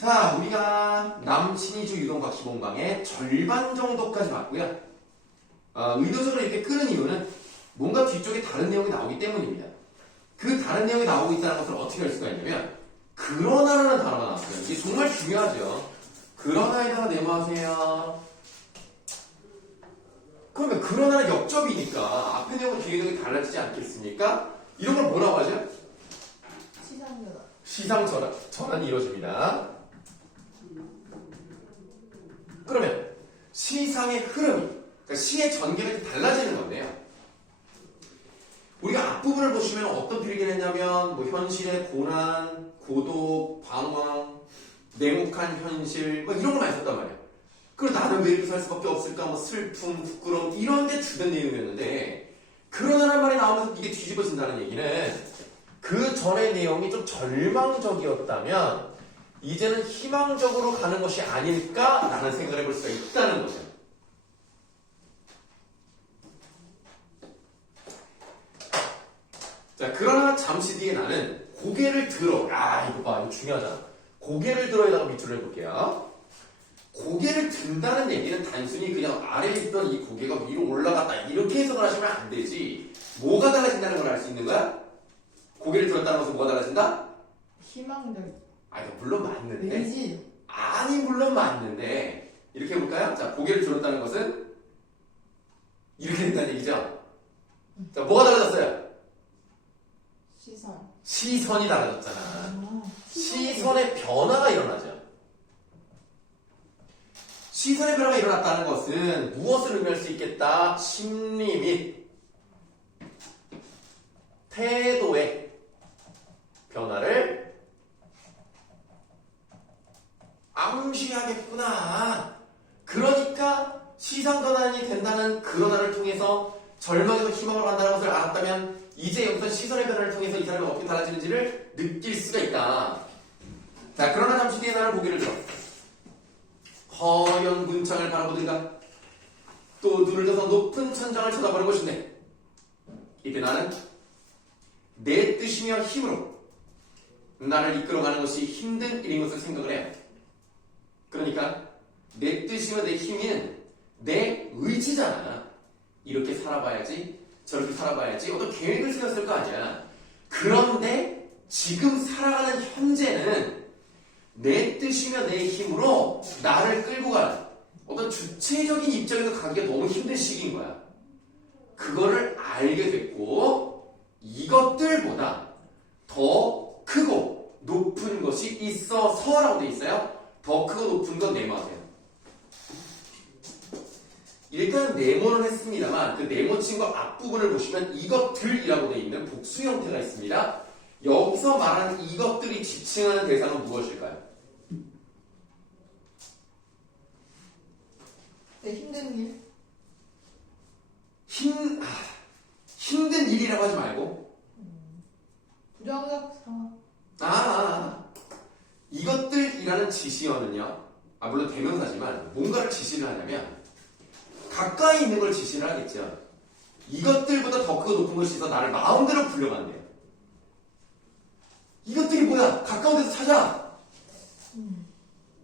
자, 우리가 남친이주 유동각시봉방의 절반 정도까지 봤고요. 의도적으로 이렇게 끄는 이유는 뭔가 뒤쪽에 다른 내용이 나오기 때문입니다. 그 다른 내용이 나오고 있다는 것을 어떻게 알 수가 있냐면 그러나라는 단어가 나왔어요. 이게 정말 중요하죠. 그러나에다가 네모하세요. 그러면 그러나는 역접이니까 앞에 내용과 뒤에 내용이 달라지지 않겠습니까? 이런 걸 뭐라고 하죠? 시상전환. 시상전환이 이루어집니다. 그러면 시상의 흐름이, 그러니까 시의 전개가 이렇게 달라지는 건데요. 우리가 앞부분을 보시면 어떤 필기를 했냐면 뭐 현실의 고난, 고독, 방황, 냉혹한 현실 뭐 이런 걸 많이 썼단 말이에요. 그리고 나는 왜 이렇게 살 수밖에 없을까? 뭐 슬픔, 부끄러움 이런 데 주된 내용이었는데 그러나라는 말이 나오면서 이게 뒤집어진다는 얘기는 그 전의 내용이 좀 절망적이었다면 이제는 희망적으로 가는 것이 아닐까라는 생각을 해볼 수가 있다는 거죠. 자, 그러나 잠시 뒤에 나는 고개를 들어. 이거 봐. 이거 중요하잖아. 고개를 들어에다가 밑줄을 해볼게요. 고개를 든다는 얘기는 단순히 그냥 아래에 있던 이 고개가 위로 올라갔다 이렇게 해석을 하시면 안 되지. 뭐가 달라진다는 걸 알 수 있는 거야? 고개를 들었다는 것은 뭐가 달라진다? 희망적. 물론 맞는데. 의지. 아니, 물론 맞는데. 이렇게 해볼까요? 자, 고개를 들었다는 것은 이렇게 된다는 얘기죠? 자, 뭐가 달라졌어요? 시선. 시선이 달라졌잖아. 시선의 변화가 일어나죠. 시선의 변화가 일어났다는 것은 무엇을 의미할 수 있겠다? 심리 및 태도의 변화를 암시하겠구나. 그러니까 시상전환이 된다는 그러나를 통해서 절망에서 희망으로 간다는 것을 알았다면 이제 여기서 시선의 변화를 통해서 이 사람이 어떻게 달라지는지를 느낄 수가 있다. 자, 그러나 잠시 뒤에 나를 고개를 들어 허연 문창을 바라보든가 또 눈을 떠서 높은 천장을 쳐다보는 것인데 이때 나는 내 뜻이며 힘으로 나를 이끌어가는 것이 힘든 일인 것을 생각을 해요. 그러니까 내 뜻이며 내 힘은 내 의지잖아. 이렇게 살아봐야지 저렇게 살아봐야지 어떤 계획을 세웠을 거 아니야. 그런데 지금 살아가는 현재는 내 뜻이며 내 힘으로 나를 끌고 가는 어떤 주체적인 입장에서 가기가 너무 힘든 시기인 거야. 그거를 알게 됐고 이것들보다 더 크고 높은 것이 있어서라고 돼 있어요. 더 크고 높은 건 네모하세요. 일단 네모는 했습니다만 그 네모친과 앞부분을 보시면 이것들이라고 돼 있는 복수 형태가 있습니다. 여기서 말하는 이것들이 지칭하는 대상은 무엇일까요? 내 힘든 일. 힘든 일이라고 하지 말고 부정적 상황. 이것들이라는 지시어는요. 물론 대명사지만 뭔가를 지시를 하냐면 가까이 있는 걸 지시를 하겠죠. 이것들보다 더 크고 높은 것이 있어 나를 마음대로 불려간대요. 이것들이 뭐야? 가까운 데서 찾아.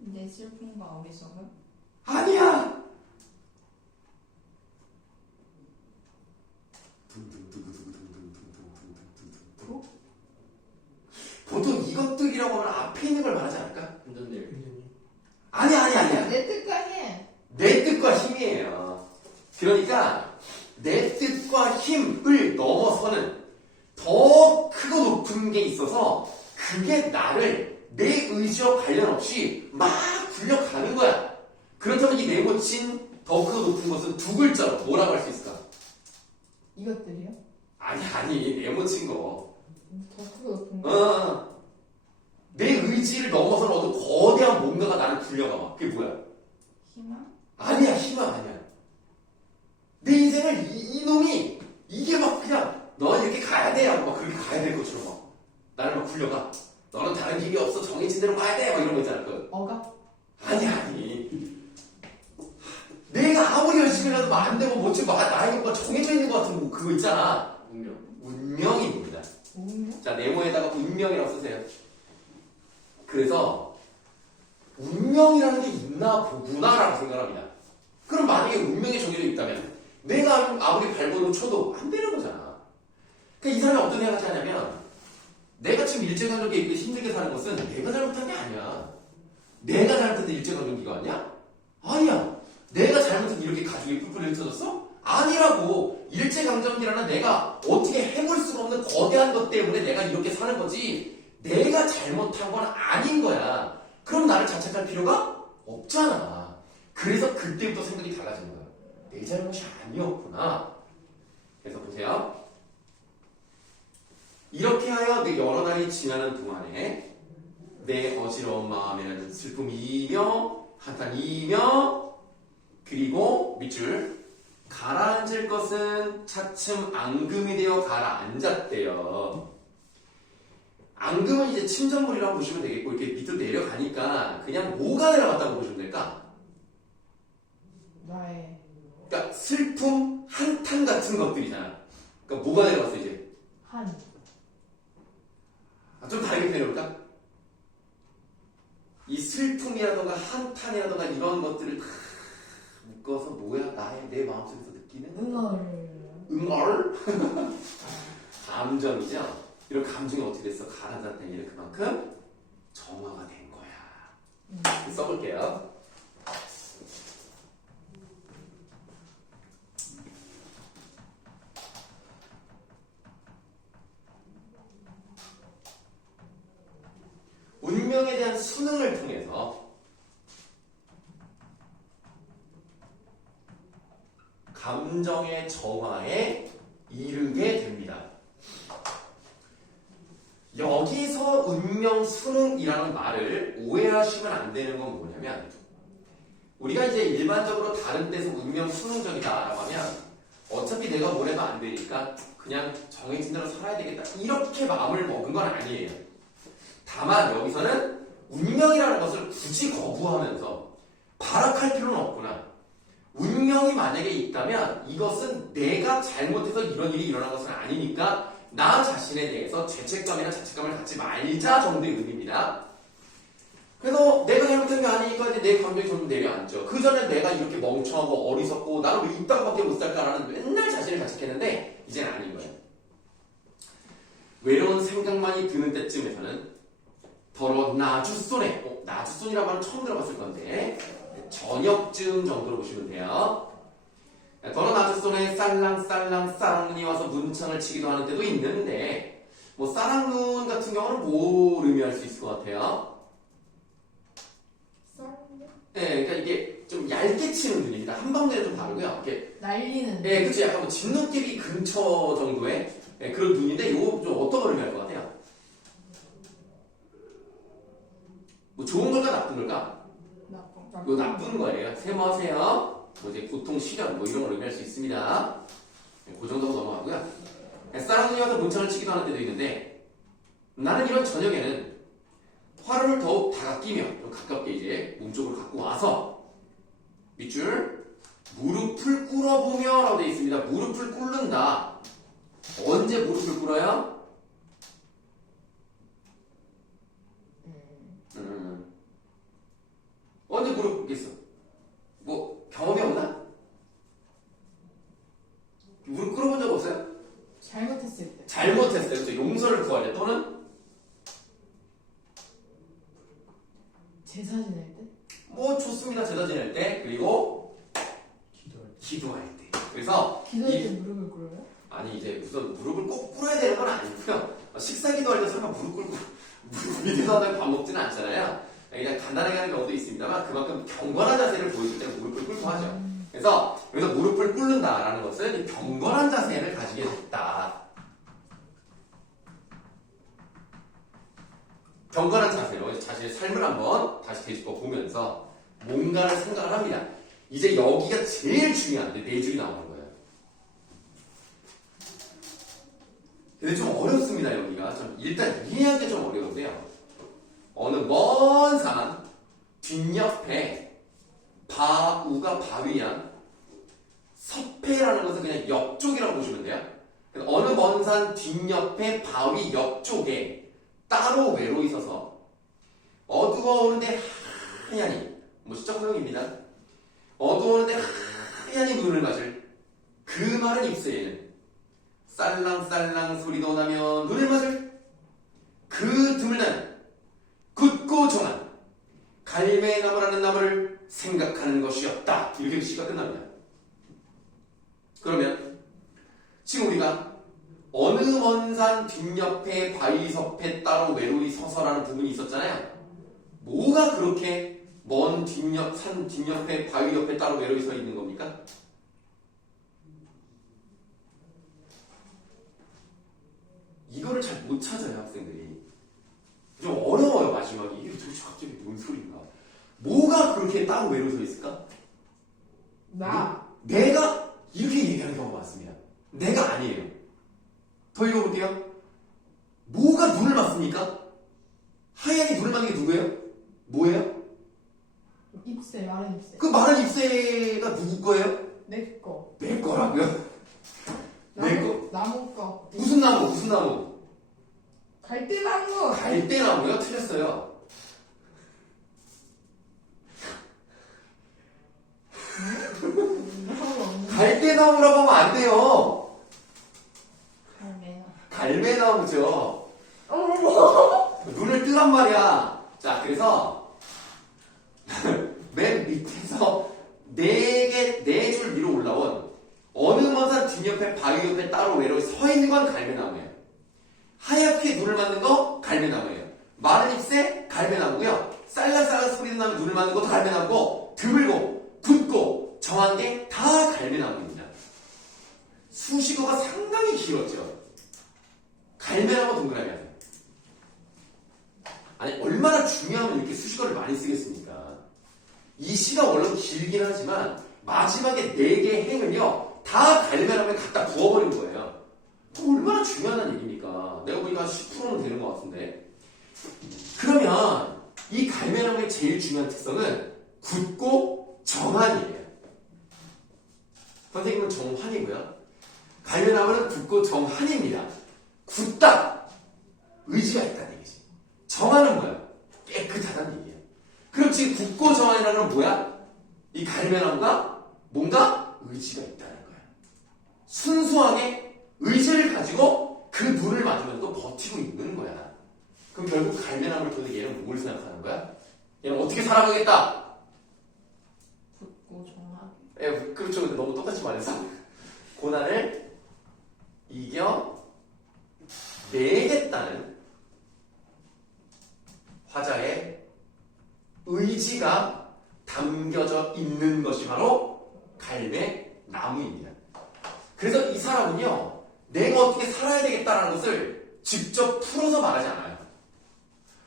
내 슬픔과 어리석음. 아니야. 보통 이것들이라고 하면 앞에 있는 걸 말하지 않을까? 아니야. 내 뜻과 힘. 내 뜻과 힘이에요. 그러니까 내 뜻과 힘을 넘어서는 더 크고 높은 게 있어서 그게 나를 내 의지와 관련 없이 막 굴려가는 거야. 그렇다면 이 네모친 더 크고 높은 것은 두 글자로 뭐라고 할 수 있을까? 이것들이요? 아니 네모친 거. 더 크고 높은 거. 내 의지를 넘어서는 어떤 거대한 뭔가가 나를 굴려가 봐. 그게 뭐야? 희망? 아니야, 희망 아니야. 내 인생을 이놈이 이게 막 그냥 너는 이렇게 가야 돼 하고 막 그렇게 가야 될 것처럼 막 나를 막 굴려가. 너는 다른 길이 없어. 정해진 대로 가야 돼. 막 이런 거 있잖아. 억압? 아니. 내가 아무리 열심히 해도 안 되고 뭐지 나에게 뭐가 정해져 있는 것 같은 그거 있잖아. 운명입니다. 운명? 자, 네모에다가 운명이라고 쓰세요. 그래서 운명이라는 게 있나 보구나라고 생각합니다. 그럼 만약에 운명이 정해져 있다면 내가 아무리 발버둥 쳐도 안 되는 거잖아. 그러니까 이 사람이 어떤 생각을 하냐면 내가 지금 일제강점기에 이렇게 힘들게 사는 것은 내가 잘못한 게 아니야. 내가 잘못해서 일제강점기가 왔냐? 아니야. 내가 잘못해서 이렇게 가족이 뿔뿔이 흩어졌어? 아니라고. 일제강점기라는 내가 어떻게 해볼 수가 없는 거대한 것 때문에 내가 이렇게 사는 거지 내가 잘못한 건 아닌 거야. 그럼 나를 자책할 필요가 없잖아. 그래서 그때부터 생각이 달라진 거야. 내 잘못이 아니었구나. 그래서 보세요. 이렇게 하여 내 여러 날이 지나는 동안에 내 어지러운 마음에는 슬픔이며 한탄이며 그리고 밑줄 가라앉을 것은 차츰 앙금이 되어 가라앉았대요. 앙금은 이제 침전물이라고 보시면 되겠고 이렇게 밑으로 내려가니까 그냥 뭐가 내려갔다고 보시면 될까? 나의 그러니까 슬픔, 한탄 같은 것들이잖아. 그러니까 뭐가 내려갔어 이제? 한 좀 다르게 내려올까? 이 슬픔이라던가 한탄이라던가 이런 것들을 다 묶어서 뭐야? 내 마음속에서 느끼는 응얼? 감정이죠? 이런 감정이 어떻게 됐어? 가라앉았다는 얘는 그만큼 정화가 된 거야. 써볼게요. 운명에 대한 수능을 통해서 감정의 정화에 이르게 됩니다. 여기서 운명 수능이라는 말을 오해하시면 안 되는 건 뭐냐면 우리가 이제 일반적으로 다른 데서 운명 수능적이다라고 하면 어차피 내가 뭘 해도 안 되니까 그냥 정해진 대로 살아야 되겠다 이렇게 마음을 먹은 건 아니에요. 다만 여기서는 운명이라는 것을 굳이 거부하면서 발악할 필요는 없구나. 운명이 만약에 있다면 이것은 내가 잘못해서 이런 일이 일어난 것은 아니니까 나 자신에 대해서 죄책감이나 자책감을 갖지 말자 정도의 의미입니다. 그래서 내가 잘못한 게 아니니까 이제 내 감정이 좀 내려앉죠. 그 전에 내가 이렇게 멍청하고 어리석고 나는 왜 이따가밖에 못 살까라는 맨날 자신을 자책했는데 이제는 아닌 거예요. 외로운 생각만이 드는 때쯤에서는 더러 나주손에 나주손이라고 하는 처음 들어봤을 건데 저녁쯤 정도로 보시면 돼요. 더러 나주손에 쌀랑쌀랑 싸랑눈이 와서 문창을 치기도 하는 때도 있는데 뭐 싸랑눈 같은 경우는 뭘 의미할 수 있을 것 같아요? 네, 그러니까 이게 좀 얇게 치는 눈입니다. 한 방울에 좀 다르고요. 이렇게 날리는 네, 그렇죠. 약간 뭐 진눈깨비 근처 정도의 그런 눈인데 요거 좀 어떤 걸 의미할 것 같아요? 뭐 좋은 걸까 나쁜 걸까? 이거 나쁜 거예요. 세모하세요. 뭐 이제 고통, 시련 뭐 이런 걸 의미할 수 있습니다. 그 정도로 넘어가고요. 쌀랑눈이 와서 문창을 치기도 하는 때도 있는데 나는 이런 저녁에는 화를 더욱 다가끼며 좀 가깝게 이제 몸쪽으로 갖고 와서 밑줄 무릎을 꿇어보며 라고 되어 있습니다. 무릎을 꿇는다. 언제 무릎을 꿇어요? 언제 무릎 꿇겠어? 뭐 경험이 없나? 무릎 꿇어본 적 없어요? 잘못했을 때 잘못했어요. 그래서 용서를 구할 때 또는 제사 지낼 때 뭐 좋습니다. 제사 지낼 때 그리고 기도할 때. 그래서 기도할 때 무릎을 꿇어요? 아니 이제 우선 무릎을 꼭 꿇어야 되는 건 아니고요. 식사 기도할 때 설마 무릎 꿇고 무릎 밑에서 하다가 밥 먹지는 않잖아요. 그냥 간단하게 하는 경우도 있습니다만 그만큼 경건한 자세를 보여줄 때 무릎을 꿇고 하죠. 그래서 여기서 무릎을 꿇는다라는 것은 이 경건한 자세를 가지게 됐다. 경건한 자세로 자신의 삶을 한번 다시 되짚어 보면서 뭔가를 생각을 합니다. 이제 여기가 제일 중요한데 네 줄이 나오는 거예요. 근데 좀 어렵습니다. 여기가 좀 일단 이해하기 좀 어려운데요. 어느 먼 산 뒷옆에 바우가 바위양 서패라는 것은 그냥 옆쪽이라고 보시면 돼요. 그래서 어느 먼 산 뒷옆에 바위 옆쪽에 따로 외로이 서서 어두워오는데 하얀이, 시적 허용입니다. 어두웠는데 하얀이 눈을 맞을 그 마른 입새에는 쌀랑쌀랑 소리도 나며 눈을 맞을 그 드물난 굳고 정한 갈매나무라는 나무를 생각하는 것이었다. 이렇게 시가 끝납니다. 그러면 지금 우리가 어느 먼 산 뒷옆에 바위섭에 따로 외로이 서서라는 부분이 있었잖아요. 뭐가 그렇게 먼 산 뒷옆에 바위 옆에 따로 외로이 서 있는 겁니까? 이거를 잘 못 찾아요, 학생들이. 좀 어려워요, 마지막에. 이게 도대체 갑자기 뭔 소리인가? 뭐가 그렇게 따로 외로이 서 있을까? 내가 이렇게 얘기하는 경우가 많습니다. 내가 아니에요. 더 읽어볼게요. 뭐가 눈을 맞습니까? 하얀이 눈을 맞는 게 누구예요? 뭐예요? 입새, 마른 입새. 그 마른 입새가 누구 거예요? 내 거. 내 거라고요? 내 거? 나무 거. 무슨 나무? 무슨 나무? 갈대나무. 갈대나무요? 틀렸어요. 갈대나무라고 하면 안 돼요. 갈매나무죠. 눈을 뜨란 말이야. 자, 그래서 맨 밑에서 네 줄 위로 올라온 어느 먼 산 뒷옆에 바위 옆에 따로 외로이 서 있는 건 갈매나무예요. 하얗게 눈을 맞는 거 갈매나무예요. 마른 잎새 갈매나무고요. 쌀랑쌀랑 소리 나면 눈을 맞는 것도 갈매나무고, 드물고 굳고 정한 게 다 갈매나무입니다. 수식어가 상당히 길었죠. 갈매나무 동그라미 하세요. 아니, 얼마나 중요하면 이렇게 수식어를 많이 쓰겠습니까? 이 시가 원래 길긴 하지만 마지막에 4개의 행은요 다 갈매나무에 갖다 부어버린 거예요. 얼마나 중요한 얘기입니까? 내가 보니까 한 10%는 되는 것 같은데. 그러면 이 갈매나무의 제일 중요한 특성은 굳고 정한이에요. 선생님은 정환이고요. 갈매나무는 굳고 정한입니다. 굳다, 의지가 있다는 얘기지. 정한은 뭐야? 깨끗하다는 얘기야. 그럼 지금 굳고 정한이라는 건 뭐야? 이 갈매나무가 뭔가 의지가 있다는 거야. 순수하게 의지를 가지고 그 눈을 맞으면서도 버티고 있는 거야. 그럼 결국 갈매나무를 통해서 얘는 뭘 생각하는 거야? 얘는 어떻게 살아가겠다? 굳고 정하게. 예, 그렇죠. 근데 너무 똑같이 말해서 고난을 이겨내겠다는 화자의 의지가 담겨져 있는 것이 바로 갈매나무입니다. 그래서 이 사람은요, 내가 어떻게 살아야 되겠다는 것을 직접 풀어서 말하지 않아요.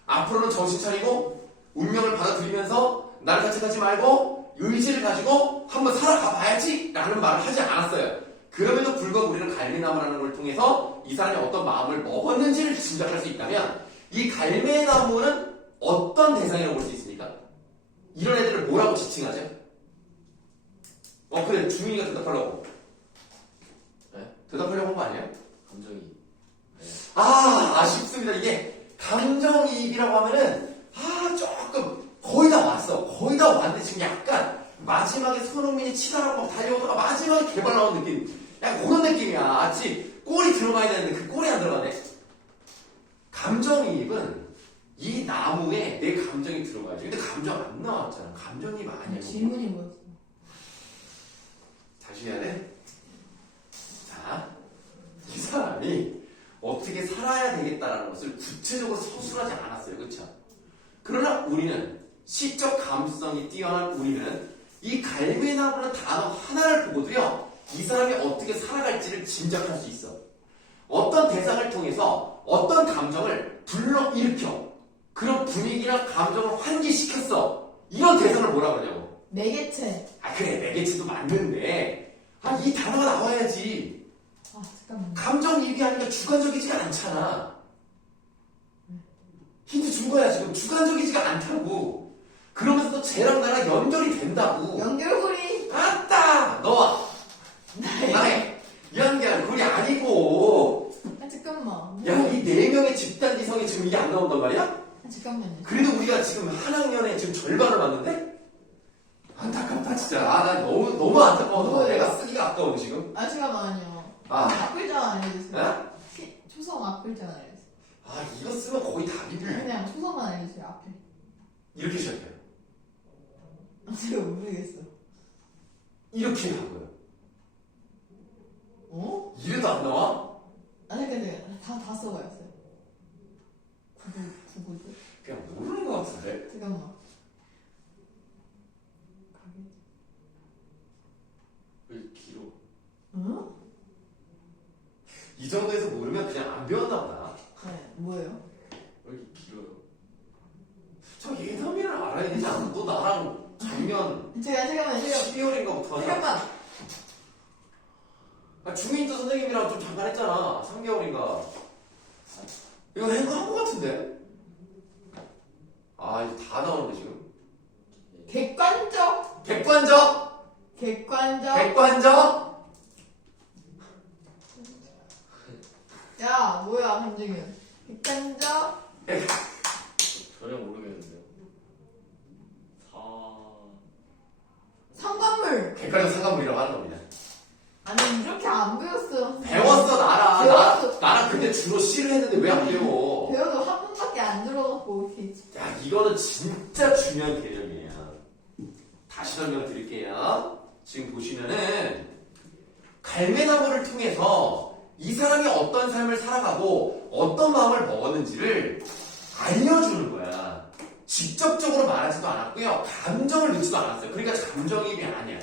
앞으로는 정신 차리고 운명을 받아들이면서 나를 자책하지 말고 의지를 가지고 한번 살아가 봐야지 라는 말을 하지 않았어요. 그럼에도 불구하고 우리는 갈매나무라는 걸 통해서 이 사람이 어떤 마음을 먹었는지를 짐작할 수 있다면, 이 갈매나무는 어떤 대상이라고 볼 수 있습니까? 이런 애들을 뭐라고 지칭하죠? 그래, 주민이가 대답하려고. 네? 대답하려고 한 거 아니에요? 감정이. 네. 아쉽습니다. 이게 감정이입이라고 하면은 조금 거의 다 왔어. 거의 다 왔는데 지금 약간 마지막에 손흥민이 치다라고 막 달려오다가 마지막에 개발 나온 느낌. 약간 그런 느낌이야. 아직 골이 들어가야 되는데 그 골이 안 들어가네. 감정이입은 이 나무에 내 감정이 들어가야지. 근데 감정 안 나왔잖아. 감정이입 아니야. 질문이 뭐였어? 다시 해야 돼? 자, 이 사람이 어떻게 살아야 되겠다라는 것을 구체적으로 서술하지 않았어요. 그렇죠? 그러나 우리는, 시적 감수성이 뛰어난 우리는 이 갈매나무라는 단어 하나를 보고도요, 이 사람이 어떻게 살아갈지를 짐작할 수 있어. 어떤 대상을 통해서 어떤 감정을 불러일으켜 그런 분위기나 감정을 환기시켰어. 이런 대상을 뭐라 그러냐고. 매개체. 그래, 매개체도 맞는데 이 단어가 나와야지. 잠깐만. 감정이입이 아니라 주관적이지가 않잖아. 힌트 준 거야. 지금 주관적이지가 않다고. 그러면서 또 쟤랑 나랑 연결이 된다고. 연결고리. 아따! 너와 나의 연결고리 아니고. 잠깐만. 야, 이 4명의 집단 지성이 지금 이게 안 나온단 말이야? 잠깐만요. 그래도 우리가 지금 한 학년에 지금 절반을 봤는데 안타깝다 진짜. 아, 나 너무 안타까워서 뭐예요? 내가 쓰기가 아까워 지금. 잠깐만요. 아. 앞글자 알려주세요. 에? 초성 앞글자 알려주세요. 아, 이거 쓰면 거의 답이네. 그냥 초성만 알려주세요. 앞에. 이렇게 시작해요. 제가 모르겠어. 이렇게 하고요. 어? 이래도 안 나와? 근데 다 써봐요. 구글. 그냥 모르는 것 같은데. 잠깐만. 왜 길어? 어? 이 정도에서 모르면 그냥 안 배웠나 보다. 네, 뭐예요? 왜 이렇게 길어요? 저 예담이를 알아야 되지 않아? 너 나랑 작년 잠깐만요. 12월인가부터 하자. 잠깐만. 중인도 선생님이랑 좀 잠깐 했잖아. 3개월인가. 이거 한거 같은데? 아, 이거 다 나오는데 지금. 객관적. 객관적. 야, 뭐야, 한정현. 객관적. 전혀 모르겠는데요. 상관물. 객관적 상관물이라고 하는 겁니다. 아니, 이렇게 안 배웠어. 배웠어, 나랑. 배웠어. 나랑 근데 주로 C를 했는데 왜 안 배워? 배워도 한 번밖에 안 들어갖고, 이렇게. 야, 이거는 진짜 중요한 개념이에요. 다시 설명드릴게요. 지금 보시면은 갈매나무를 통해서 이 사람이 어떤 삶을 살아가고 어떤 마음을 먹었는지를 알려주는 거야. 직접적으로 말하지도 않았고요. 감정을 넣지도 않았어요. 그러니까 감정이입이 아니야.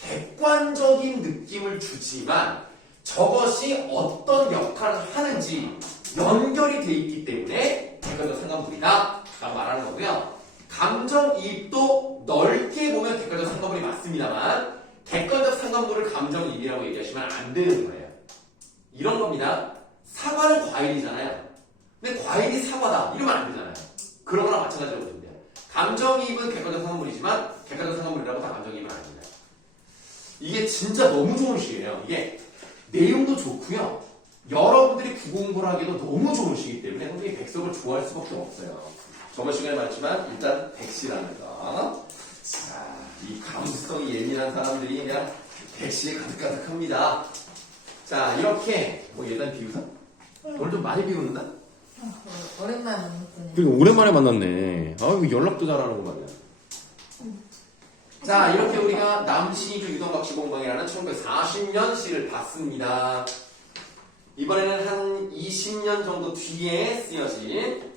객관적인 느낌을 주지만 저것이 어떤 역할을 하는지 연결이 돼 있기 때문에 객관적 상관물이다 라고 말하는 거고요. 감정이입도 넓게 보면 객관적 상관물이 맞습니다만 객관적 상관물을 감정이입이라고 얘기하시면 안 되는 거예요. 이런 겁니다. 사과는 과일이잖아요. 근데 과일이 사과다 이러면 안 되잖아요. 그런 거랑 마찬가지로 보시면 돼요. 감정이입은 객관적 상관물이지만 객관적 상관물이라고 다 감정이입은 아닙니다. 이게 진짜 너무 좋은 시예요. 이게 내용도 좋고요. 여러분들이 국어 공부를 하기도 너무 좋은 시기 때문에 선생님이 백석을 좋아할 수밖에 없어요. 저번 시간에 말했지만 일단 백시라는 거. 자, 이 감수성이 예민한 사람들이 그냥 백시에 가득가득합니다. 자, 이렇게 뭐 예단 비우사? 오늘 좀 많이 비우는다? 오랜만에 만났더니. 그리고 오랜만에 만났네. 아, 이거 연락도 잘하는 거 맞네. 자, 이렇게 우리가 남신이주 유동각시 공방이라는 1940년 시를 봤습니다. 이번에는 한 20년 정도 뒤에 쓰여진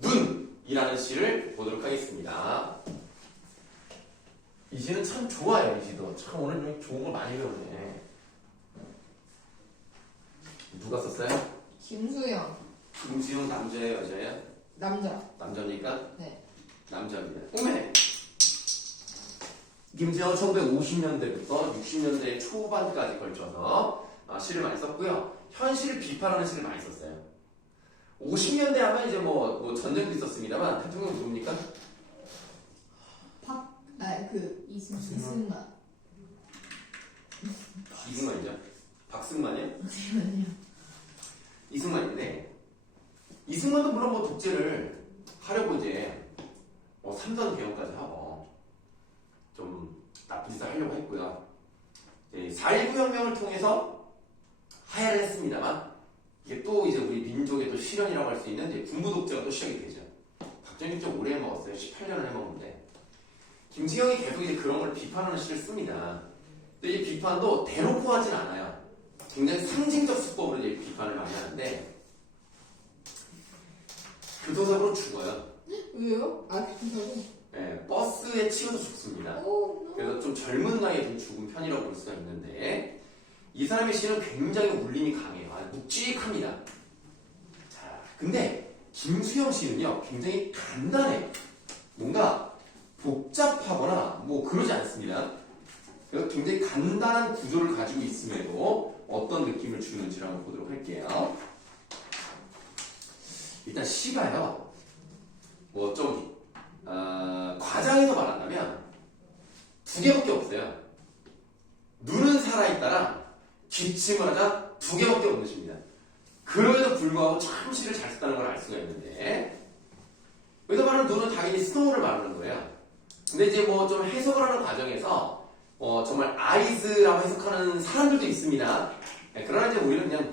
눈이라는 시를 보도록 하겠습니다. 이 시는 참 좋아요, 이 시도. 참 오늘 좀 좋은 걸 많이 배우네. 누가 썼어요? 김수영. 김수영 남자예요, 여자예요? 남자. 남자입니까? 네. 남자입니다. 오메! 김수영은 1950년대부터 60년대 초반까지 걸쳐서 시를 많이 썼고요. 현실을 비판하는 시를 많이 썼어요. 50년대 하면 이제 뭐 전쟁도 있었습니다만 대통령이 누굽니까? 이승만. 이승만이죠. 박승만이요? 잠시만요. 이승만인데 이승만도 물론 뭐 독재를 하려고 이제 삼선 개헌까지 하고 좀 나쁜 짓을 하려고 했고요. 4.19 혁명을 통해서 하야를 했습니다만 이게 또 이제 우리 민족의 또 실현이라고 할 수 있는 이제 군부 독재가 또 시작이 되죠. 박정희 좀 오래 해먹었어요. 18년을 해먹었는데 김수영이 계속 이제 그런 걸 비판하는 시를 씁니다. 근데 이 비판도 대놓고 하진 않아요. 굉장히 상징적 수법으로 이제 비판을 많이 하는데 교통사고로 죽어요. 왜요? 교통사고? 네, 버스에 치여서 죽습니다. 그래서 좀 젊은 나이에 좀 죽은 편이라고 볼 수가 있는데 이 사람의 시는 굉장히 울림이 강해요. 묵직합니다. 자, 근데 김수영 씨는요 굉장히 간단해요. 뭔가 복잡하거나 뭐 그러지 않습니다. 그래서 굉장히 간단한 구조를 가지고 있음에도 어떤 느낌을 주는지를 한번 보도록 할게요. 일단 시가요 뭐 좀 과장해서 말한다면 두 개밖에 없어요. 눈은 살아있다랑 기침을 하자 두 개밖에 없는 시입니다. 그럼에도 불구하고 참 시를 잘 썼다는 걸 알 수가 있는데 여기서 말하는 눈은 당연히 스노우를 말하는 거예요. 근데 이제 뭐 좀 해석을 하는 과정에서 정말 아이즈라고 해석하는 사람들도 있습니다. 네, 그러나 이제 우리는 그냥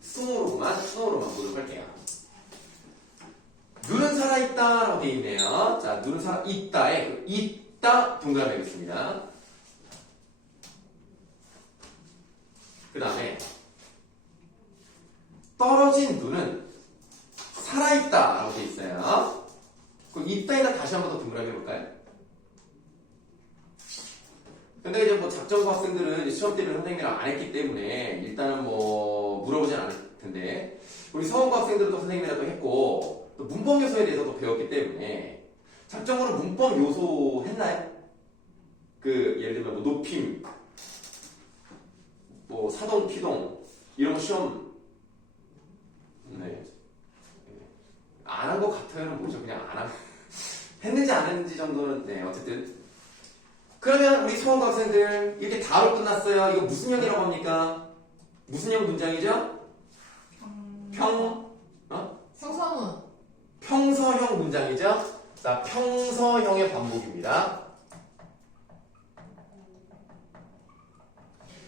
스노우로만 보도록 할게요. 눈은 살아있다라고 되어 있네요. 자, 눈은 살아있다에 그 있다 동그라미 하겠습니다. 그 다음에 떨어진 눈은 살아있다라고 되어 있어요. 그 있다에다 다시 한 번 더 동그라미 해볼까요? 근데 이제 뭐 작정고 학생들은 이제 시험 때문에 선생님이랑 안 했기 때문에 일단은 뭐 물어보진 않을 텐데 우리 서원고 학생들은 또 선생님이랑 또 했고 또 문법 요소에 대해서도 배웠기 때문에 작정으로 문법 요소 했나요? 그 예를 들면 뭐 높임, 뭐 사동, 피동 이런 거 시험 네. 안 한 것 같아요는 뭐죠? 그냥 안 한 했는지 안 했는지 정도는 네 어쨌든 그러면 우리 서원고 학생들 이렇게 다로 끝났어요. 이거 무슨 형이라고 합니까? 무슨 형 문장이죠? 형상은 평서형 문장이죠? 자, 평서형의 반복입니다.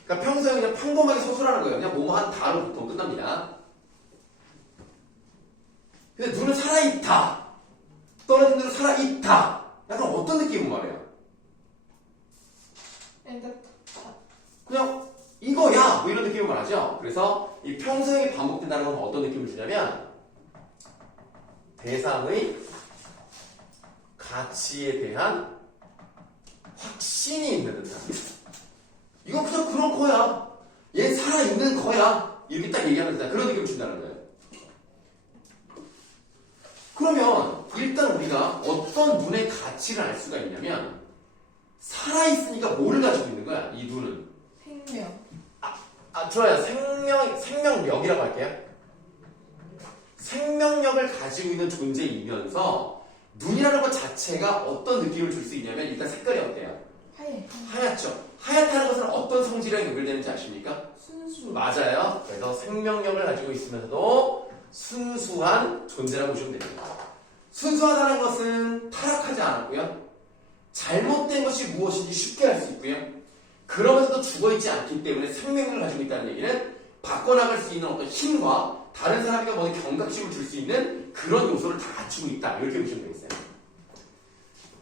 그러니까 평서형이 그냥 평범하게 서술하는 거예요. 그냥 뭐뭐 한 다로 보통 끝납니다. 근데 눈은 살아있다. 떨어진 눈은 살아있다. 약간 어떤 느낌으로 말해요? 그냥 이거야 뭐 이런 느낌을 말하죠. 그래서 이 평서형이 반복된다는 건 어떤 느낌을 주냐면 대상의 가치에 대한 확신이 있는 듯한 이거 그냥 그런 거야. 얘 살아있는 거야. 이렇게 딱 얘기하는 듯한 그런 느낌을 준다는 거예요. 그러면 일단 우리가 어떤 눈의 가치를 알 수가 있냐면 살아있으니까 뭐를 가지고 있는 거야? 이 눈은 생명. 좋아요. 생명력이라고 할게요. 생명력을 가지고 있는 존재이면서 눈이라는 것 자체가 어떤 느낌을 줄 수 있냐면 일단 색깔이 어때요? 하얗죠. 하얗다는 것은 어떤 성질이랑 연결되는지 아십니까? 순수. 맞아요. 그래서 생명력을 가지고 있으면서도 순수한 존재라고 보시면 됩니다. 순수하다는 것은 타락하지 않았고요. 잘못된 것이 무엇인지 쉽게 알 수 있고요. 그러면서도 죽어있지 않기 때문에 생명력을 가지고 있다는 얘기는 바꿔나갈 수 있는 어떤 힘과 다른 사람에게 모든 경각심을 줄 수 있는 그런 요소를 다 갖추고 있다. 이렇게 보시면 되겠어요.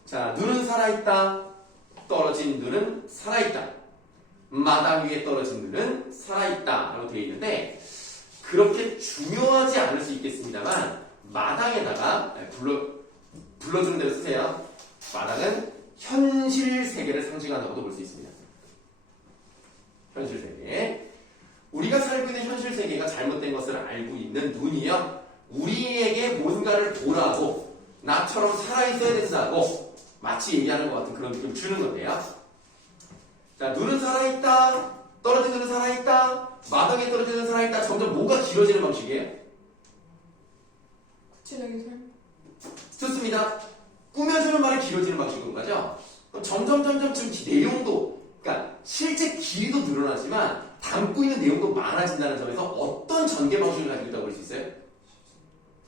자, 눈은 살아있다. 떨어진 눈은 살아있다. 마당 위에 떨어진 눈은 살아있다. 라고 되어 있는데 그렇게 중요하지 않을 수 있겠습니다만 마당에다가 불러주는 대로 쓰세요. 마당은 현실 세계를 상징한다고도 볼 수 있습니다. 현실 세계. 우리가 살고 있는 현실 세계가 잘못된 것을 알고 있는 눈이요. 우리에게 뭔가를 보라고 나처럼 살아있어야 된다고 마치 얘기하는 것 같은 그런 느낌을 주는 건데요. 자, 눈은 살아있다. 떨어진 눈은 살아있다. 마당에 떨어진 눈은 살아있다. 점점 뭐가 길어지는 방식이에요? 구체적인 삶. 좋습니다. 꾸며주는 말이 길어지는 방식인 거죠. 그럼 점점 지금 내용도 그러니까 실제 길이도 늘어나지만 담고 있는 내용도 많아진다는 점에서 어떤 전개 방식을 가지고 있다고 볼 수 있어요?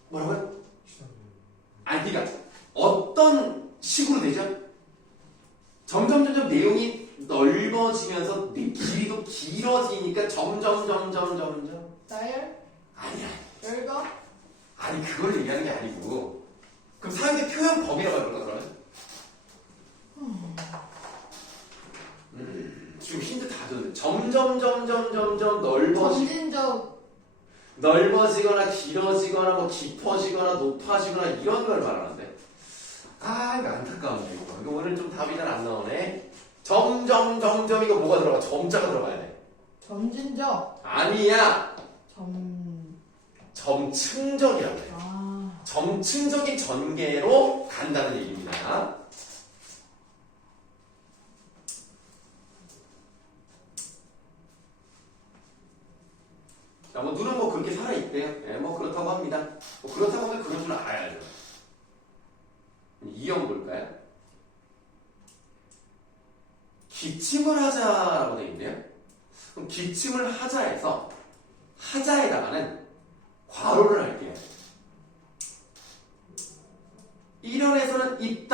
뭐라고요? 아니 그러니까 어떤 식으로 되죠? 점점 내용이 넓어지면서 길이도 길어지니까 점점 나열? 아니야. 열거? 아니 그걸 얘기하는 게 아니고 그럼 사용된 표현 범위라고 해볼까 그러면? 지금 힌트 다 줬는데 점점 점진적. 넓어지거나 길어지거나 뭐 깊어지거나 높아지거나 이런 걸 말하는데 이거 안타까운데 이거 오늘 좀 답이 잘 안 나오네. 점점 이거 뭐가 들어가? 점자가 들어가야 돼. 점진적. 아니야. 점층적이라고 해. 점층적인 전개로 간다는 얘기입니다. 자, 뭐 눈은 뭐 그렇게 살아있대요. 예, 뭐 그렇다고 합니다. 뭐 그렇다고 하면 그런 줄 알아야죠. 이형 볼까요? 기침을 하자라고 되어 있네요. 그럼 기침을 하자에서 하자에다가는 괄호를 할게요.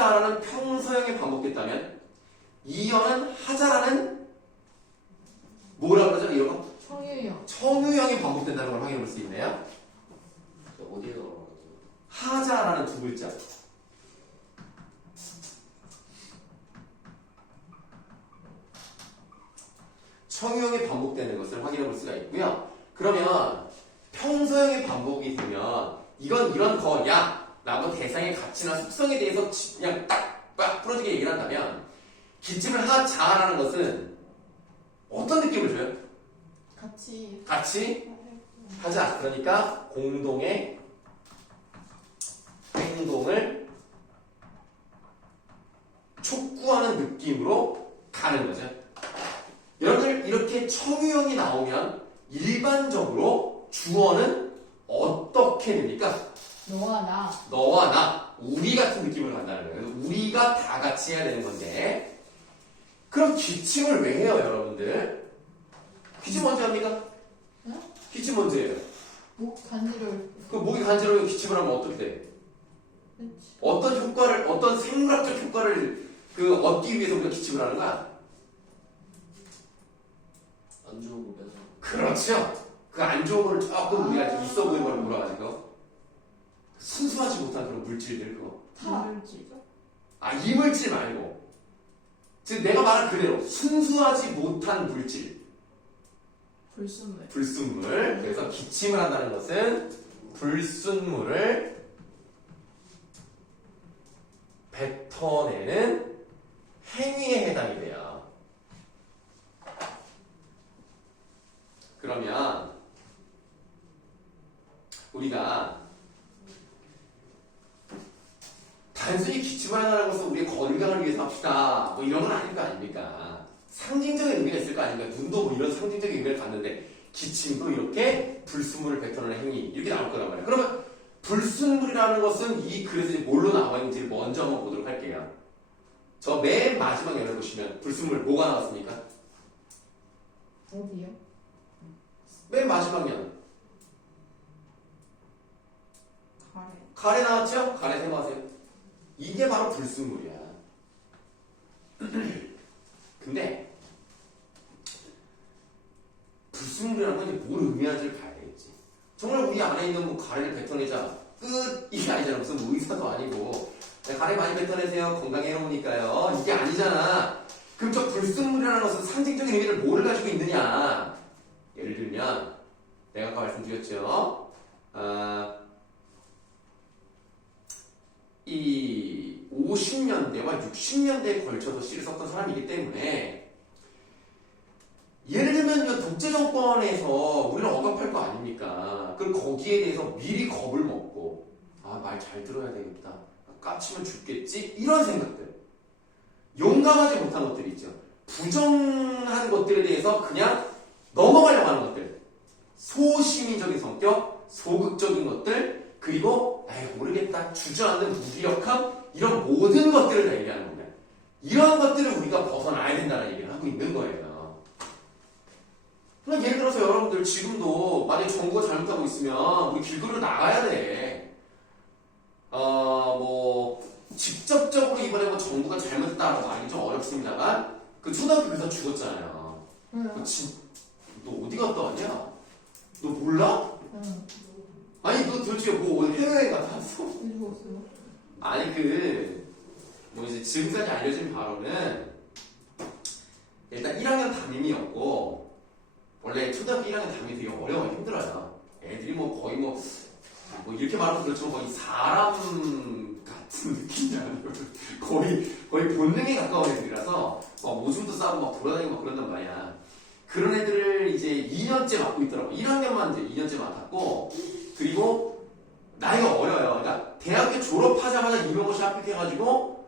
하자라는 평서형이 반복됐다면 이어는 하자라는 뭐라 그러죠? 이런 거? 청유형. 청유형이 반복된다는 걸 확인해 볼 수 있네요. 어디에 나와요? 하자라는 두 글자. 청유형이 반복되는 것을 확인해 볼 수가 있고요. 그러면 평서형이 반복이 되면 이건 이런 거야 라고 대상의 가치나 속성에 대해서 그냥 딱 부러지게 얘기를 한다면 기침을 하자라는 것은 어떤 느낌을 줘요? 같이 하자. 그러니까 공동의 행동을 촉구하는 느낌으로 가는 거죠. 여러분들 이렇게 청유형이 나오면 일반적으로 주어는 어떻게 됩니까? 너와 나, 우리 같은 느낌을 간다는 거예요. 우리가 다 같이 해야 되는 건데 그럼 기침을 왜 해요, 여러분들? 기침 언제 합니까? 응? 기침 언제 해요? 목 간지러울 때. 그 목이 간지러워 기침을 하면 어떻게 돼? 그치. 어떤 효과를, 어떤 생물학적 효과를 얻기 위해서 우리가 기침을 하는 거야? 안 좋은 거 빼서. 그렇죠. 그 안 좋은 거를 조금 우리가 좀 있어 보이는 걸 몰아가지고 순수하지 못한 그런 물질들 그거. 탈물질이죠? 이물질 말고 즉 내가 말한 그대로 순수하지 못한 물질 불순물. 불순물. 그래서 기침을 한다는 것은 불순물을 뱉어내는 행위에 해당이 돼요. 그러면 우리가 단순히 기침을 한다는 것은 우리의 건강을 위해서 합시다 뭐 이런 건 아닐 거 아닙니까? 상징적인 의미가 있을 거 아닙니까? 눈도 뭐 이런 상징적인 의미를 갖는데 기침도 이렇게 불순물을 뱉어내는 행위 이렇게 나올 거란 말이에요. 그러면 불순물이라는 것은 이 글에서 이제 뭘로 나와 있는지를 먼저 한번 보도록 할게요. 저 맨 마지막 연을 보시면 불순물 뭐가 나왔습니까? 어디요? 맨 마지막 연 가래. 가래 나왔죠? 가래 생각하세요. 이게 바로 불순물이야. 근데 불순물이라는 건 이제 뭘 의미하는지를 봐야 되겠지. 정말 우리 안에 있는 뭐 가래를 뱉어내자 끝 이게 아니잖아. 무슨 뭐 의사도 아니고 가래 많이 뱉어내세요. 건강에 해로우니까요. 이게 아니잖아. 그럼 저 불순물이라는 것은 상징적인 의미를 뭐를 가지고 있느냐. 예를 들면 내가 아까 말씀드렸죠. 이 50년대와 60년대에 걸쳐서 시를 썼던 사람이기 때문에 예를 들면 독재 정권에서 우리를 억압할 거 아닙니까? 그럼 거기에 대해서 미리 겁을 먹고 말 잘 들어야 되겠다. 까치면 죽겠지? 이런 생각들. 용감하지 못한 것들이 있죠. 부정한 것들에 대해서 그냥 넘어가려고 하는 것들. 소시민적인 성격, 소극적인 것들, 그리고 모르겠다, 주저앉는 무기력함 이런 모든 것들을 다 얘기하는 겁니다. 이런 것들을 우리가 벗어나야 된다는 얘기를 하고 있는 거예요. 그러니까 예를 들어서 여러분들 지금도 만약에 정부가 잘못하고 있으면 우리 길거리로 나가야 돼. 뭐 직접적으로 이번에 뭐 정부가 잘못했다고 말하기 좀 어렵습니다만 그 초등학교 교사 죽었잖아요. 응. 너 어디 갔다 왔냐? 너 몰라? 응. 아니 너 도대체 뭐 해외에 갔다 왔어? 왜 죽었어요? 아니 뭐 이제 지금까지 알려진 바로는 일단 1학년 담임이었고 원래 초등학교 1학년 담임이 되게 어려워요. 힘들어요. 애들이 뭐 거의 뭐 이렇게 말하면 그렇지만 거의 사람 같은 느낌이잖아요. 거의 본능에 가까운 애들이라서 막 오줌도 싸고 막 돌아다니고 막 그런단 말이야. 그런 애들을 이제 2년째 맡고 있더라고. 1학년만 이제 2년째 맡았고 그리고 나이가 어려요. 그러니까 대학교 졸업하자마자 임용고시 합격해가지고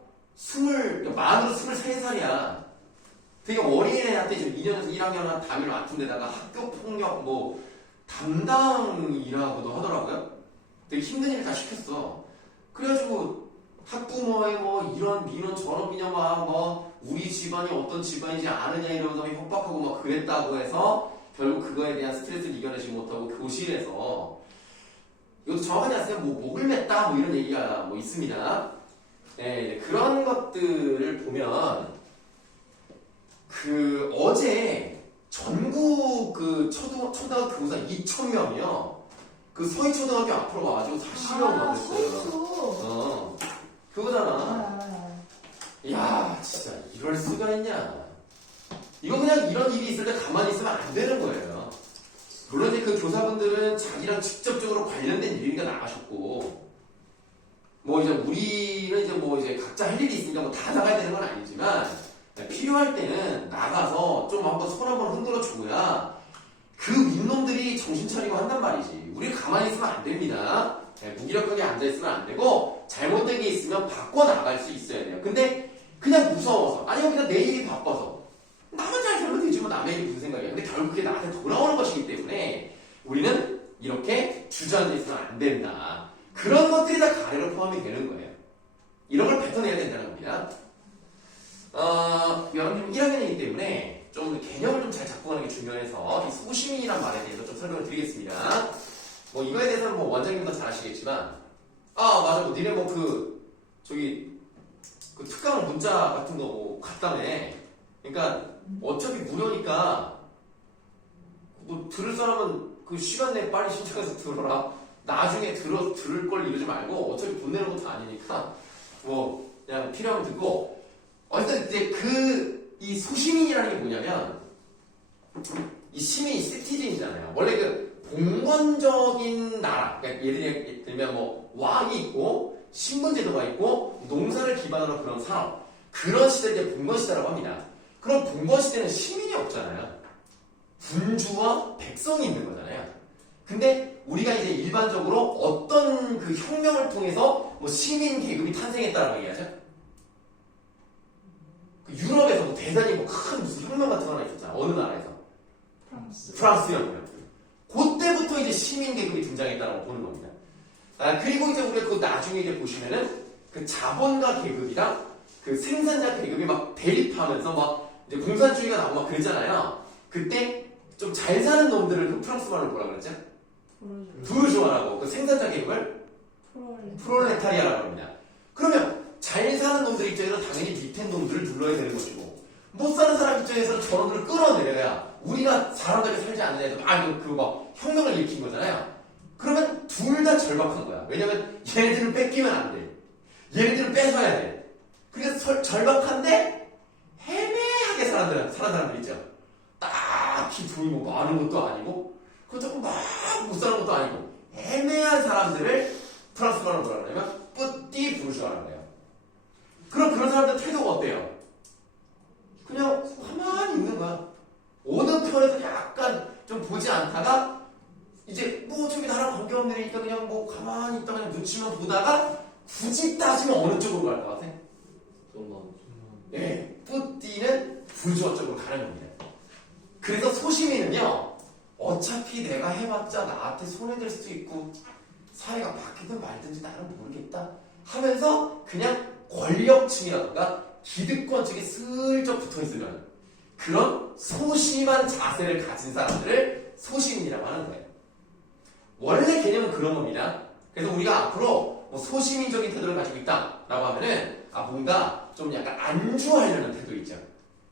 만으로 23살이야. 되게 어린애한테 지금 2년에서 1학년 담임을 맡은 데다가 학교 폭력 뭐 담당이라고도 하더라고요. 되게 힘든 일 다 시켰어. 그래가지고 학부모의 뭐 이런 민원 저런 민원 뭐 우리 집안이 어떤 집안이지 아느냐 이러면서 협박하고 막 그랬다고 해서 결국 그거에 대한 스트레스를 이겨내지 못하고 교실에서 이것도 정확하지 않습니다. 뭐 목을 맸다 뭐 이런 얘기가 뭐 있습니다. 네, 이제 그런 것들을 보면 그 어제 전국 그 초등학교 교사 2,000명이요. 그 서희초등학교 앞으로 와가지고 40명 왔어요. 소수. 그거잖아. 이야, 진짜 이럴 수가 있냐. 이거 그냥 이런 일이 있을 때 가만히 있으면 안 되는 거예요. 물론 이제 그 교사분들은 자기랑 직접적으로 관련된 일이니까 나가셨고, 뭐 이제 우리는 이제 뭐 이제 각자 할 일이 있으니까 뭐 다 나가야 되는 건 아니지만, 필요할 때는 나가서 좀 한번 손 한번 흔들어 줘야 그 윗놈들이 정신 차리고 한단 말이지. 우리 가만히 있으면 안 됩니다. 무기력하게 앉아있으면 안 되고, 잘못된 게 있으면 바꿔 나갈 수 있어야 돼요. 근데 그냥 무서워서, 아니면 그냥 내 일이 바빠서, 나만 잘 살면 되지 뭐 남의 일이 무슨 생각이야. 근데 결국 그게 나한테 돌아오는 것이기 때문에 우리는 이렇게 주저앉아 있으면 안 된다. 그런 것들이 다 가래로 포함이 되는 거예요. 이런 걸 뱉어내야 된다는 겁니다. 여러분 1학년이기 때문에 좀 개념을 좀 잘 잡고 가는 게 중요해서 이 소시민이란 말에 대해서 좀 설명을 드리겠습니다. 뭐 이거에 대해서는 뭐 원장님도 잘 아시겠지만, 맞아, 뭐 니네 뭐 그 특강 문자 같은 거 뭐 갔다며. 그러니까 어차피 무료니까 뭐 들을 사람은 그 시간 내에 빨리 신청해서 들어라. 나중에 들을 걸 이러지 말고 어차피 돈 내는 것도 아니니까 뭐 그냥 필요하면 듣고. 어쨌든 이제 이 소시민이라는 게 뭐냐면 이 시민이 시티즌이잖아요. 원래 그 봉건적인 나라, 그러니까 예를 들면 뭐 왕이 있고 신분제도가 있고 농사를 기반으로 그런 산업, 그런 시대를 이제 봉건시대라고 합니다. 그럼 봉건시대는 시민이 없잖아요. 군주와 백성이 있는 거잖아요. 근데 우리가 이제 일반적으로 어떤 그 혁명을 통해서 뭐 시민 계급이 탄생했다라고 얘기하죠? 그 유럽에서 뭐 대단히 뭐 큰 무슨 혁명 같은 거 하나 있었잖아. 어느 나라에서? 프랑스 혁명. 그때부터 이제 시민 계급이 등장했다라고 보는 겁니다. 그리고 이제 우리가 그 나중에 이제 보시면은 그 자본가 계급이랑 그 생산자 계급이 막 대립하면서 막 이제 공산주의가 나오고 막 그랬잖아요. 그때 좀 잘 사는 놈들을 그 프랑스 말로 뭐라 그랬죠? 부르주아라고. 그 생산자 계급을 프롤레타리아라고 합니다. 그러면 잘 사는 놈들 입장에서 당연히 밑에 놈들을 눌러야 되는 것이고, 못 사는 사람 입장에서는 저놈들을 끌어내려야 우리가 사람들이 살지 않는 애들 막 혁명을 일으킨 거잖아요. 그러면 둘 다 절박한 거야. 왜냐면 얘네들을 뺏기면 안 돼. 얘네들을 뺏어야 돼. 그래서 절박한데 애매하게 사는 사람들 있죠. 딱히 돈이 뭐 많은 것도 아니고 그렇다고 막 못 사는 것도 아니고 애매한 사람들을 프랑스 말로 뭐라 그러냐면 뿌띠 부르주아라고 해요. 그럼 그런 사람들 태도가 어때요? 그냥 가만히 있는 거야. 어느 편에서 약간 좀 보지 않다가 이제 뭐 저기 나랑 관계없는 애니까 그냥 뭐 가만히 있다가 그냥 눈치만 보다가 굳이 따지면 어느 쪽으로 갈 것 같아? 예, 뿌띠는 부르주아 쪽으로 가는 겁니다. 그래서 소시민은요, 어차피 내가 해봤자 나한테 손해될 수도 있고 사회가 바뀌든 말든지 나는 모르겠다 하면서 그냥 권력층이라든가 기득권 쪽에 슬쩍 붙어있으면 그런 소심한 자세를 가진 사람들을 소시민이라고 하는 거예요. 원래 개념은 그런 겁니다. 그래서 우리가 앞으로 뭐 소시민적인 태도를 가지고 있다라고 하면은 뭔가 좀 약간 안주하려는 태도 있죠.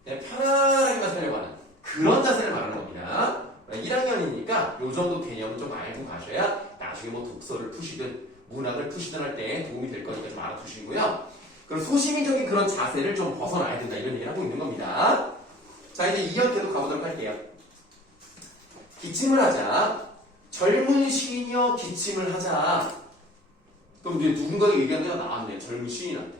그냥 편안하게만 살려고 하는 그런 자세를 말하는 겁니다. 1학년이니까 요 정도 개념은 좀 알고 가셔야 나중에 뭐 독서를 푸시든 문학을 푸시든 할 때 도움이 될 거니까 좀 알아두시고요. 그럼 소시민적인 그런 자세를 좀 벗어나야 된다 이런 얘기를 하고 있는 겁니다. 자, 이제 2학 계속 가보도록 할게요. 기침을 하자. 젊은 시인이여 기침을 하자. 그럼 이제 누군가가 얘기하는 게 나왔네요. 젊은 시인한테.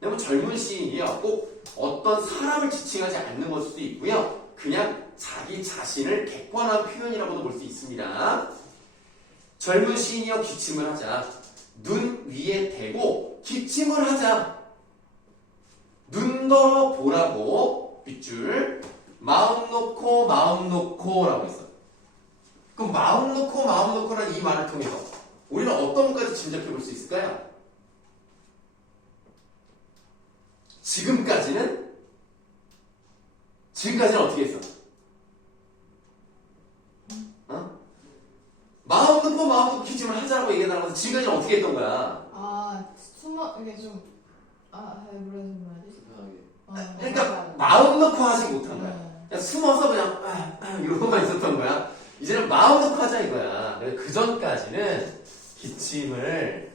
근데 뭐 젊은 시인이요, 꼭 어떤 사람을 지칭하지 않는 것일 수도 있고요. 그냥 자기 자신을 객관한 표현이라고도 볼 수 있습니다. 젊은 시인이여 기침을 하자. 눈 위에 대고 기침을 하자. 눈더러 보라고 빗줄 마음 놓고 라고 했어. 그럼 마음 놓고라는 이 말을 통해서 우리는 어떤 것까지 짐작해 볼 수 있을까요? 지금까지는 어떻게 했어? 마음 놓고 기침을 하자라고 얘기하다가 지금까지는 어떻게 했던 거야? 이게 좀 무슨 말이지? 불편하게. 그러니까 마음 놓고 하지 못한 거야. 그냥 숨어서 그냥 이러고만 있었던 거야. 이제는 마음 놓고 하자 이거야. 그 전까지는 기침을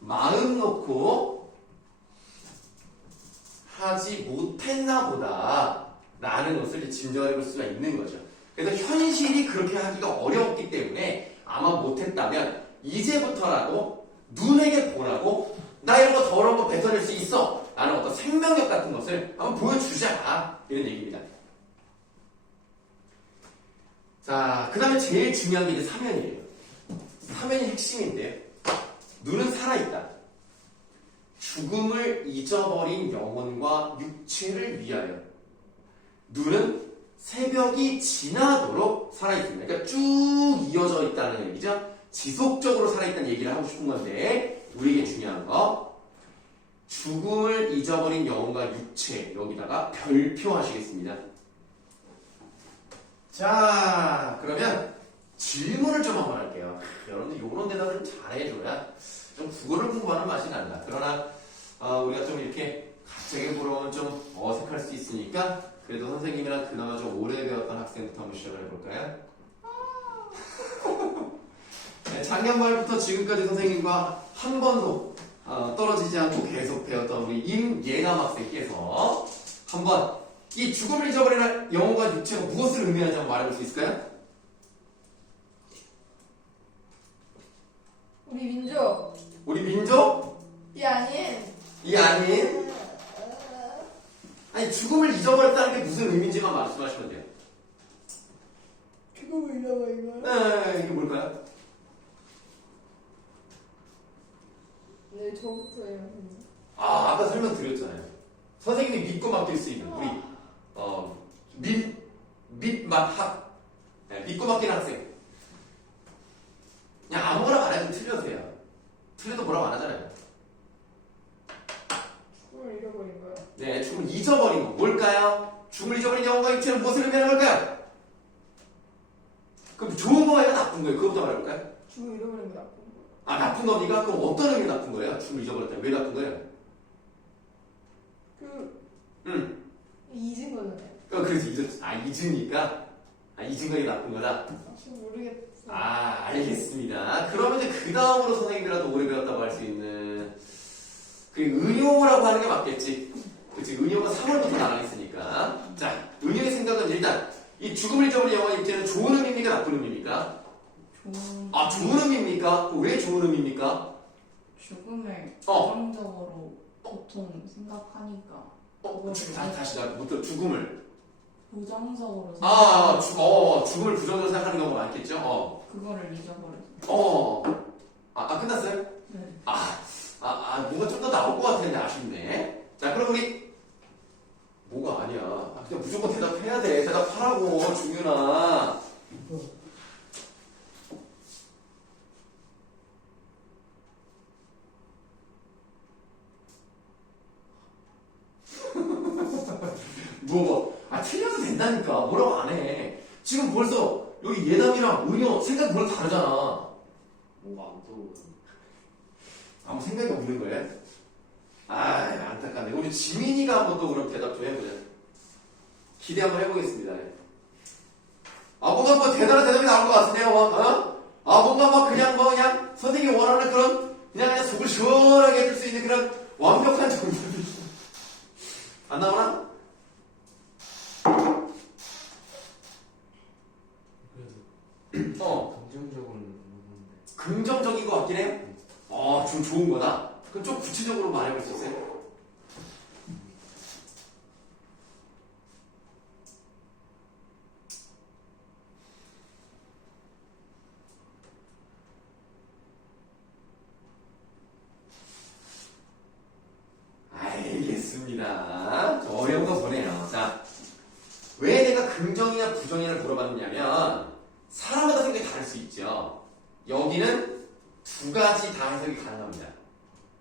마음 놓고 하지 못했나 보다 라는 것을 짐작해 볼 수가 있는 거죠. 그래서 현실이 그렇게 하기가 어려웠기 때문에 아마 못했다면 이제부터라도 눈에게 보라고 나 이런 거 더러운 거 뱉어낼 수 있어 라는 어떤 생명력 같은 것을 한번 보여주자 이런 얘기입니다. 자, 그 다음에 제일 중요한 게 이제 사면이에요. 사면이 핵심인데요. 눈은 살아있다. 죽음을 잊어버린 영혼과 육체를 위하여. 눈은 새벽이 지나도록 살아있습니다. 그러니까 쭉 이어져 있다는 얘기죠. 지속적으로 살아있다는 얘기를 하고 싶은 건데 우리에게 중요한 거 죽음을 잊어버린 영혼과 육체 여기다가 별표 하시겠습니다. 자, 그러면 질문을 좀 한번 할게요. 여러분들 요런 대답을 좀 잘해줘야 좀 국어를 공부하는 맛이 난다. 그러나 우리가 좀 이렇게 갑자기 물어보면 좀 어색할 수 있으니까 그래도 선생님이랑 그나마 좀 오래 배웠던 학생부터 한번 시작을 해볼까요? 네, 작년 말부터 지금까지 선생님과 한 번도 떨어지지 않고 계속 배웠던 우리 임예남 학생께서 한번 이 죽음을 잊어버리는 영혼과 육체가 무엇을 의미하는지 한번 말해볼 수 있을까요? 우리 민족. 우리 민족? 이 아닌. 이 아닌? 아니 죽음을 잊어버렸다는 게 무슨 의미인지만 말씀하시면 돼요. 죽음을 잃어버린 거야? 네, 이게 뭘까요? 네, 저부터예요. 아까 설명드렸잖아요. 선생님이 믿고 맡길 수 있는 우리 믿맛학 네, 믿고 맡기는 학생. 그냥 아무거나 말해도 틀려도 돼요. 틀려도 뭐라고 안 하잖아요. 죽음을 잃어버린 거야? 네, 죽음을 잊어버린 거 뭘까요? 죽음을 잊어버린 영혼과 육체는 무엇을 의미하는 걸까요? 그럼 좋은 거예요? 나쁜 거예요? 그것부터 말해볼까요? 죽음을 잃어버린 게 나쁜 거야. 아, 나쁜 겁니까? 그럼 어떤 의미 나쁜 거예요? 죽음을 잊어버렸다. 왜 나쁜 거예요? 잊은 거잖아요. 그래서 잊으니까? 잊은 거이 나쁜 거다? 지금 모르겠어. 알겠습니다. 그러면 이제 그 다음으로 선생님들한테 오래 배웠다고 할 수 있는 그 은용어라고 하는 게 맞겠지. 그치? 은용어가 3월부터 나가있으니까. 자, 은용의 생각은 일단 이 죽음을 잊어버린 영혼의 육체는 좋은 의미입니까? 나쁜 의미입니까? 좋은 의미입니까? 왜 좋은 의미입니까? 죽음을 부정적으로 보통 생각하니까. 다시 나 못들 부정적으로 죽음을 부정적으로 생각하는 경우가 많겠죠? 그거를 잊어버렸어. 끝났어요? 네. 뭔가 좀 더 나올 것 같은데 아쉽네. 자, 그럼 우리 뭐가 아니야. 그냥 무조건 대답해야 돼. 대답하라고, 중윤아. 틀려도 된다니까. 뭐라고 안 해. 지금 벌써 여기 예담이랑 은효 생각이 별로 다르잖아. 뭔가 안 떠오르네. 아무 생각이 없는 거예요? 안타깝네. 우리 지민이가 한번 또 그럼 대답 좀 해보자. 기대 한번 해보겠습니다. 뭔가 대단한 대답이 나올 것 같은데요, 뭔가 그냥 선생님이 원하는 그냥 속을 시원하게 해줄 수 있는 그런 완벽한 정답이 안 나오나? 그래도 긍정적으로는 긍정적인 것 같긴 해요? 좀 좋은 거다. 그럼 좀 구체적으로 말해볼 수 있어요? 알겠습니다. 좀 어려운 거 보네요. 자, 왜 내가 긍정이냐 부정이냐를 물어봤냐면 사람마다 생각이 다를 수 있죠. 여기는 두 가지 다 해석이 가능합니다.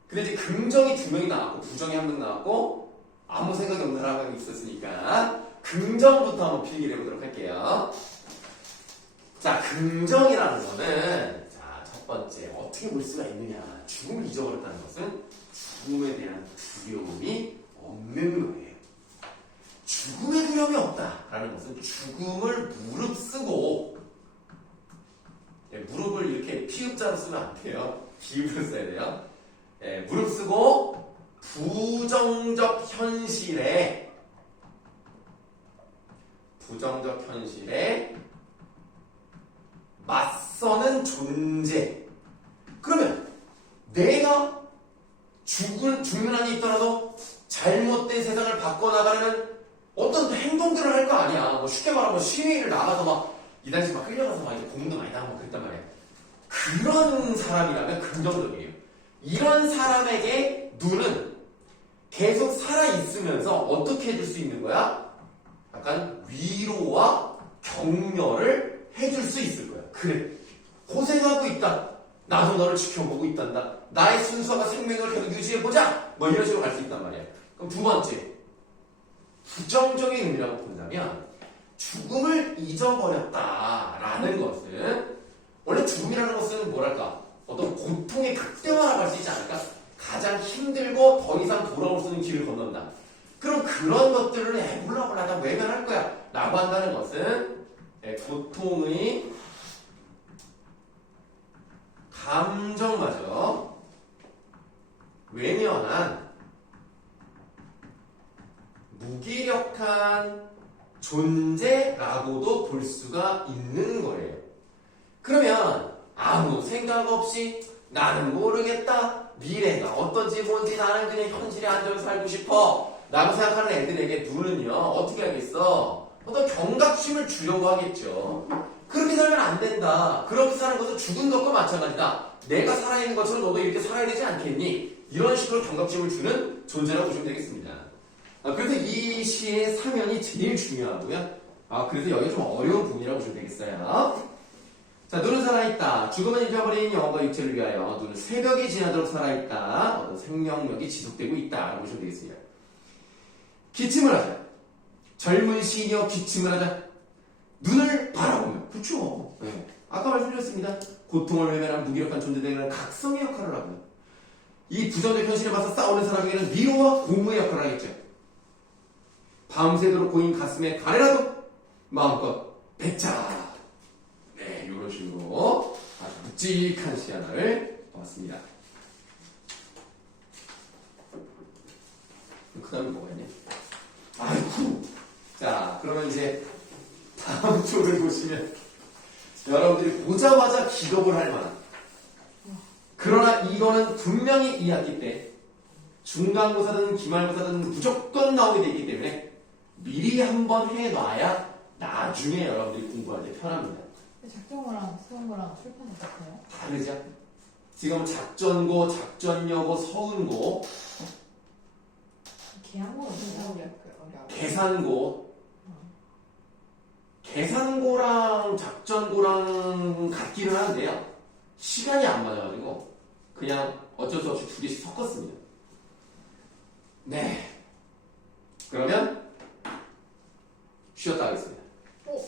근데 이제 긍정이 2명이 나왔고 부정이 1명 나왔고 아무 생각이 없는 사람이 있었으니까 긍정부터 한번 필기를 해보도록 할게요. 자, 긍정이라는 거는 첫 번째, 어떻게 볼 수가 있느냐. 죽음을 잊어버렸다는 것은 죽음에 대한 두려움이 없는 거예요. 죽음의 두려움이 없다라는 것은 죽음을 무릅쓰고, 무릎을 이렇게 피읍자로 쓰면 안 돼요. 기읍으로 써야 돼요. 무릅쓰고 부정적 현실에 맞서는 존재. 그러면 내가 죽는 한이 있더라도 잘못된 세상을 바꿔나가려는 어떤 행동들을 할 거 아니야. 뭐 쉽게 말하면 시위를 나가서 막 이 당시 막 끌려가서 막 이제 공도 많이 당하고 그랬단 말이야. 그런 사람이라면 긍정적이에요. 이런 사람에게 눈은 계속 살아있으면서 어떻게 해줄 수 있는 거야? 약간 위로와 격려를 해줄 수 있을 거야. 그래, 고생하고 있다. 나도 너를 지켜보고 있단다. 나의 순수함과 생명을 계속 유지해보자. 뭐 이런 식으로 갈 수 있단 말이야. 그럼 두 번째, 부정적인 의미라고 본다면 죽음을 잊어버렸다라는 것은, 원래 죽음이라는 것은 뭐랄까, 어떤 고통의 극대화라고 할 수 있지 않을까? 가장 힘들고 더 이상 돌아올 수 있는 길을 건넌다. 그럼 그런 것들을 해보려고 하다 외면할 거야 라고 한다는 것은 고통의 감정마저 외면한 무기력한 존재라고도 볼 수가 있는 거예요. 그러면 아무 생각 없이 나는 모르겠다, 미래가 어떤지 뭔지 나는 그냥 현실에 안정을 살고 싶어 라고 생각하는 애들에게 눈은요 어떻게 하겠어? 어떤 경각심을 주려고 하겠죠. 그렇게 살면 안 된다. 그렇게 사는 것은 죽은 것과 마찬가지다. 내가 살아있는 것처럼 너도 이렇게 살아야 되지 않겠니? 이런 식으로 경각심을 주는 존재라고 보시면 되겠습니다. 그래서 이 시의 사면이 제일 중요하고요. 그래서 여기 좀 어려운 부분이라고 보시면 되겠어요. 자, 눈은 살아있다. 죽음은 잊어버린 영혼과 육체를 위하여 눈은 새벽이 지나도록 살아있다. 어떤 생명력이 지속되고 있다. 라고 보시면 되겠습니다. 기침을 하자. 젊은 시녀 기침을 하자. 눈을 바라보며. 그쵸. 네. 아까 말씀드렸습니다. 고통을 외면한 무기력한 존재들에게는 각성의 역할을 하고요. 이 부정적 현실에 맞서 싸우는 사람에게는 위로와 고무의 역할을 하겠죠. 밤새도록 고인 가슴에 가래라도 마음껏 뱉자. 네, 이런 식으로 아주 묵직한 시간을 보았습니다. 그 다음에 뭐가 있냐? 아이쿠. 자, 그러면 이제 다음 쪽을 보시면 여러분들이 보자마자 기겁을 할 만한, 그러나 이거는 분명히 2학기 때 중간고사든 기말고사든 무조건 나오게 되기 때문에 미리 한번 해놔야 나중에 여러분들이 공부할 때 편합니다. 작정고랑 수험고랑 출판이 같아요? 다르죠? 지금 작전고, 작전여고, 서운고, 계양고는 어디야? 계산고, 계산고랑 작전고랑 같기는 한데요. 시간이 안 맞아가지고 그냥 어쩔 수 없이 두 개씩 섞었습니다. 네. 그러면 쉬었다 하겠습니다. 오.